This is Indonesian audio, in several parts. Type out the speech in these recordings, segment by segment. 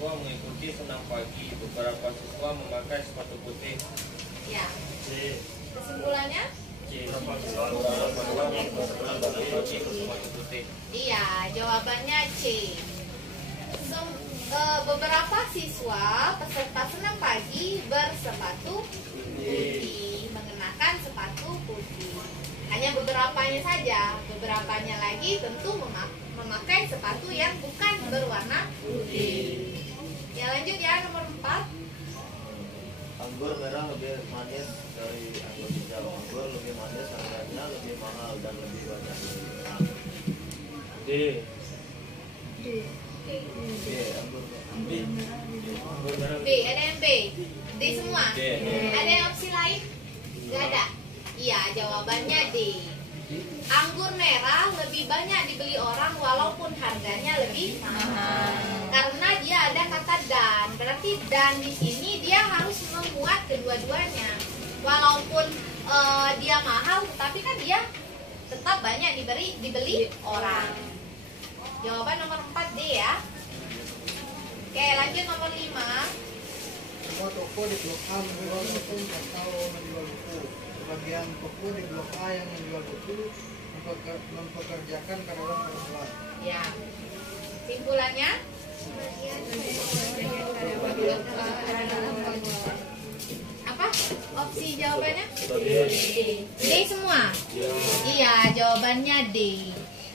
siswa mengikuti senam pagi. Beberapa siswa memakai sepatu putih. Ya. C. Kesimpulannya? C. Beberapa siswa memakai senam pagi sepatu putih. Iya, jawabannya C. Beberapa siswa peserta senam pagi bersepatu putih, mengenakan sepatu putih. Hanya beberapanya saja, beberapanya lagi tentu memakai sepatu yang bukan berwarna putih. Ya, lanjut ya, nomor 4. Anggur merah lebih manis dari anggur hijau. Anggur lebih manis, harganya lebih mahal dan lebih banyak diminati. D. B. Anggur B. Anggur merah. B, ada yang B. D semua. D. Ada yang opsi lain? Gak ada. Iya, jawabannya D. Anggur merah lebih banyak dibeli orang walaupun harganya lebih mahal. Karena dia ada kata dan. Berarti dan di sini dia harus memuat kedua-duanya. Walaupun dia mahal, tapi kan dia tetap banyak dibeli orang. Jawaban nomor 4 D ya. Oke, lanjut nomor 5. Semua toko di Blok A menjual buku atau menjual buku. Sebagian toko di Blok A yang menjual buku mempekerjakan karyawan perempuan. Ya. Simpulannya? Apa? Opsi jawabannya? D semua? Iya, jawabannya D.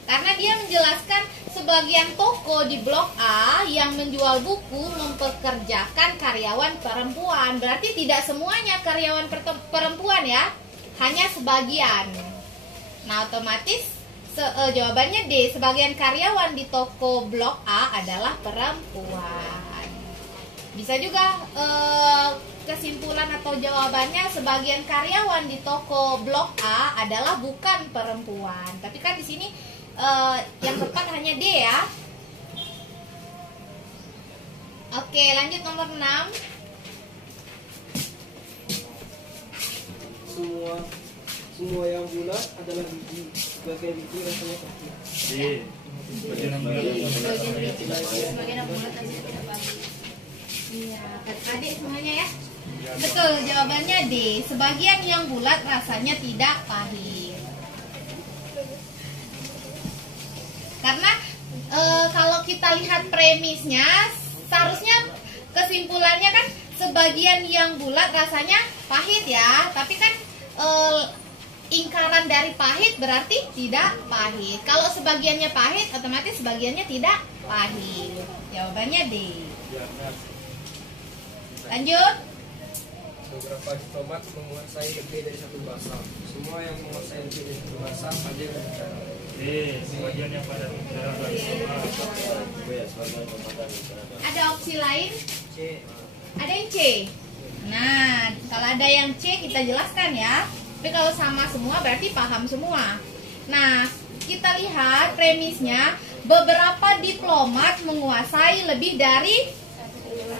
Karena dia menjelaskan sebagian toko di Blok A yang menjual buku mempekerjakan karyawan perempuan. Berarti tidak semuanya karyawan perempuan ya, hanya sebagian. Nah, otomatis jawabannya D. Sebagian karyawan di toko Blok A adalah perempuan. Bisa juga kesimpulan atau jawabannya sebagian karyawan di toko Blok A adalah bukan perempuan. Tapi kan di sini yang tepat hanya D ya. Oke, lanjut nomor 6. Semua yang bulat adalah biji. Bagian biji rasanya kecil. D. Bagian yang bulat Sebagian yang bulat rasanya tidak pahit. Iya, adik semuanya ya. Betul, jawabannya D. Sebagian yang bulat rasanya tidak pahit. Karena kalau kita lihat premisnya, seharusnya kesimpulannya kan sebagian yang bulat rasanya pahit ya. Tapi kan ingkaran dari pahit berarti tidak pahit. Kalau sebagiannya pahit, otomatis sebagiannya tidak pahit. Jawabannya D. Lanjut. Beberapa diplomat menguasai lebih dari satu bahasa. Semua yang menguasai lebih dari satu bahasa pandai berbicara. D. Sebagian yang pada bicara bahasa. B. Sebagian pemandang bicara. Ada opsi lain? C. Ada yang C. Nah, kalau ada yang C kita jelaskan ya. Tapi kalau sama semua berarti paham semua. Nah, kita lihat premisnya, beberapa diplomat menguasai lebih dari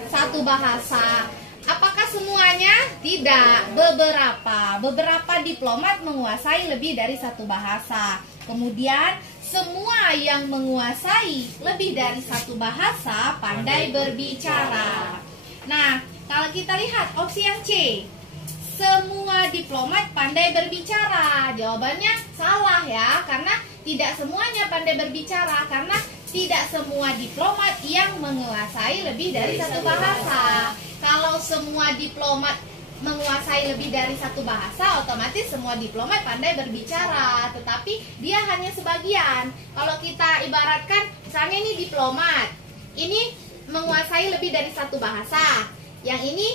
satu bahasa. Apakah semuanya? Tidak, beberapa. Beberapa diplomat menguasai lebih dari satu bahasa. Kemudian, semua yang menguasai lebih dari satu bahasa pandai berbicara. Nah, kalau kita lihat opsi yang C, semua diplomat pandai berbicara. Jawabannya salah ya, karena tidak semuanya pandai berbicara. Karena tidak semua diplomat yang menguasai lebih dari satu bahasa. Kalau semua diplomat menguasai lebih dari satu bahasa, otomatis semua diplomat pandai berbicara. Tetapi dia hanya sebagian. Kalau kita ibaratkan, misalnya ini diplomat, ini menguasai lebih dari satu bahasa. Yang ini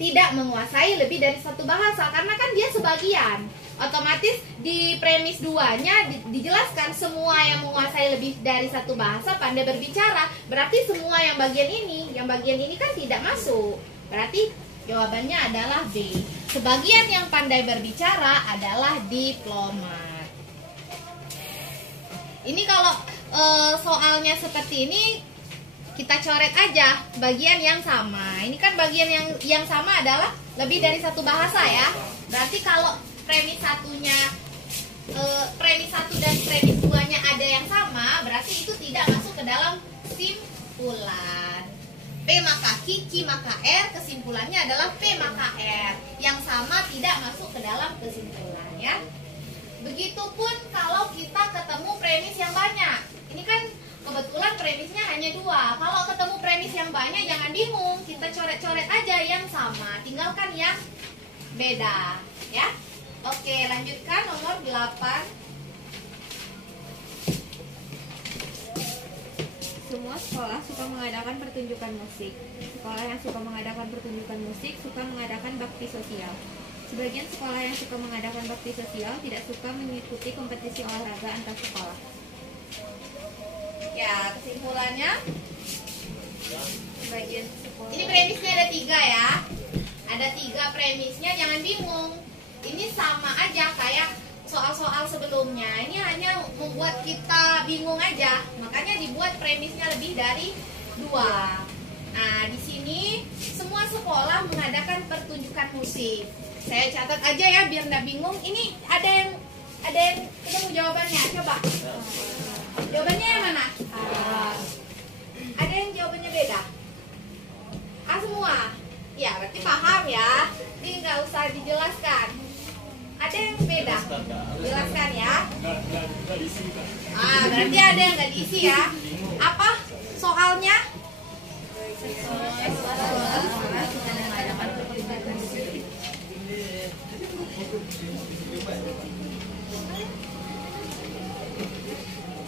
tidak menguasai lebih dari satu bahasa, karena kan dia sebagian. Otomatis di premis 2-nya dijelaskan semua yang menguasai lebih dari satu bahasa pandai berbicara. Berarti semua yang bagian ini kan tidak masuk. Berarti jawabannya adalah B. Sebagian yang pandai berbicara adalah diplomat. Ini kalau soalnya seperti ini, kita coret aja bagian yang sama. Ini kan bagian yang sama adalah lebih dari satu bahasa ya. Berarti kalau premis 1-nya premis 1 dan premis 2-nya ada yang sama, berarti itu tidak masuk ke dalam simpulan. maka Q, Q maka R, kesimpulannya adalah P maka R. Yang sama tidak masuk ke dalam kesimpulan ya. Begitupun kalau kita ketemu premis yang banyak. Ini kan kebetulan premisnya hanya 2. Kalau ketemu premis yang banyak jangan bingung, kita coret-coret aja yang sama, tinggalkan yang beda ya. Oke, lanjutkan nomor 8. Semua sekolah suka mengadakan pertunjukan musik. Sekolah yang suka mengadakan pertunjukan musik suka mengadakan bakti sosial. Sebagian sekolah yang suka mengadakan bakti sosial tidak suka mengikuti kompetisi olahraga antar sekolah. Ya, kesimpulannya sebagian sekolah. Ini premisnya ada 3 ya. Ada 3 premisnya, jangan bingung. Ini sama aja kayak soal-soal sebelumnya. Ini hanya membuat kita bingung aja. Makanya dibuat premisnya lebih dari 2. Nah, di sini semua sekolah mengadakan pertunjukan musik. Saya catat aja ya biar nggak bingung. Ini ada yang ketemu jawabannya. Coba. Jawabannya yang mana? Ada yang jawabannya beda? A semua. Ya, berarti paham ya. Ini nggak usah dijelaskan. Ada yang beda? Jelaskan ya. Berarti ada yang nggak diisi ya. Apa soalnya?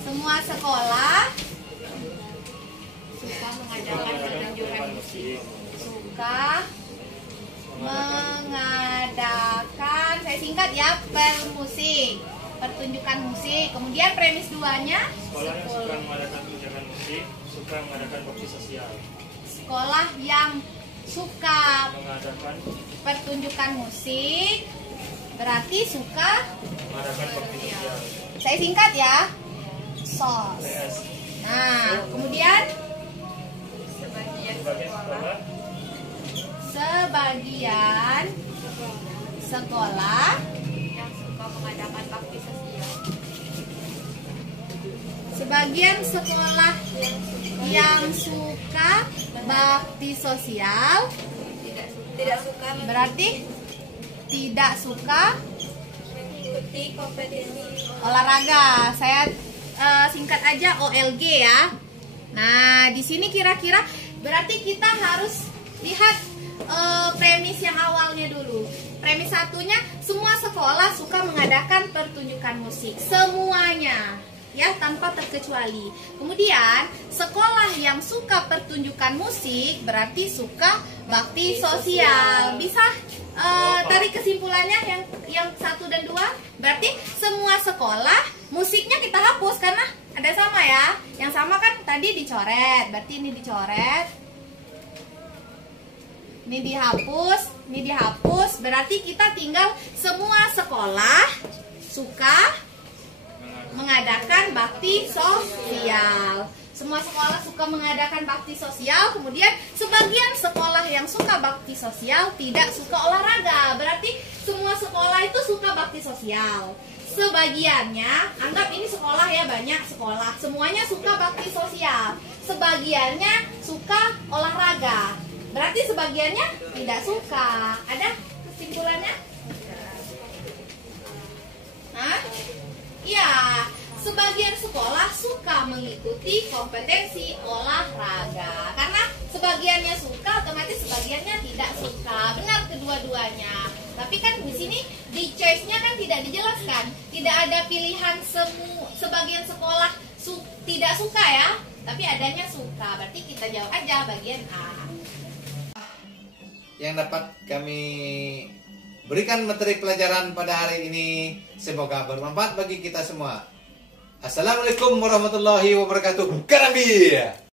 Semua sekolah suka mengadakan pertunjukan musik. Suka mengadakan, saya singkat ya, permusik, pertunjukan musik. Kemudian premis 2-nya Sekolah yang suka mengadakan pertunjukan musik suka mengadakan bakti sosial. sekolah yang suka Mengadakan pertunjukan musik berarti suka, mengadakan bakti sosial. saya singkat ya, SOS. PS. Nah, kemudian Sebagian sekolah sebagian sekolah yang suka mengadakan bakti sosial. Sebagian sekolah yang suka bakti sosial tidak suka berarti tidak suka mengikuti kompetisi olahraga. Saya singkat aja OLG ya. Nah, di sini kira-kira berarti kita harus lihat premis yang awalnya dulu. Premis satunya, semua sekolah suka mengadakan pertunjukan musik. Semuanya, ya, tanpa terkecuali. Kemudian, sekolah yang suka pertunjukan musik berarti suka bakti sosial. Bisa tarik kesimpulannya yang 1 dan 2? Berarti semua sekolah musiknya kita hapus karena ada sama ya. Yang sama kan tadi dicoret, berarti ini dicoret. Ini dihapus, berarti kita tinggal semua sekolah suka mengadakan bakti sosial. Semua sekolah suka mengadakan bakti sosial, kemudian sebagian sekolah yang suka bakti sosial tidak suka olahraga. Berarti semua sekolah itu suka bakti sosial. Sebagiannya, anggap ini sekolah ya, banyak sekolah, semuanya suka bakti sosial. Sebagiannya suka olahraga. Berarti sebagiannya tidak suka. Ada kesimpulannya? Hah? Iya, sebagian sekolah suka mengikuti kompetensi olahraga. Karena sebagiannya suka, otomatis sebagiannya tidak suka. Benar kedua-duanya. Tapi kan di sini di choice-nya kan tidak dijelaskan. Tidak ada pilihan sebagian sekolah tidak suka ya, tapi adanya suka. Berarti kita jawab aja bagian A. Yang dapat kami berikan materi pelajaran pada hari ini semoga bermanfaat bagi kita semua. Assalamualaikum warahmatullahi wabarakatuh. Karambi.